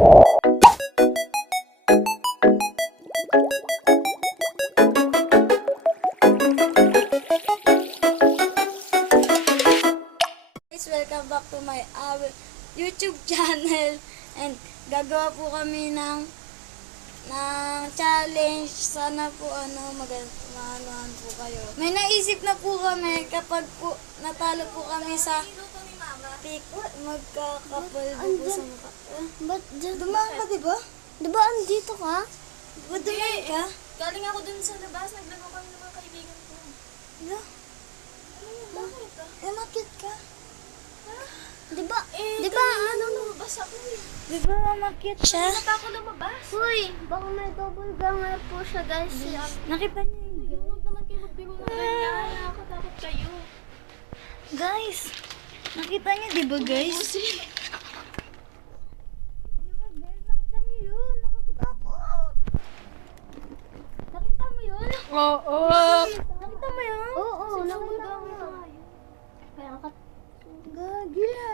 Welcome back to my YouTube channel, and gagawa po kami ng challenge. Sana po maganuhan po kayo. May naisip na po kami kapag po natalo po kami sa pick, magkakapal po sa mukha. Ba't dyan? Dumaan ka, diba? Diba andito ka? Diba dumaan ka? Galing ako dun sa labas, naglaro kami ng mga kaibigan ko. No? Bakit ah? Umakit ka? Diba? Diba ano, lumabas ako eh. Diba umakit siya? Nata ako lumabas. Uy, baka may double ganger po siya, guys. Nakita niyo yung Huwag naman kayo magbiro ng ganyan. Nakakatakot kayo. guys. Nakita niyo, diba guys? Nakita mo yun? Oo. Nakita mo yun? Oo, nakita mo yun. Kaya ka... Gagila.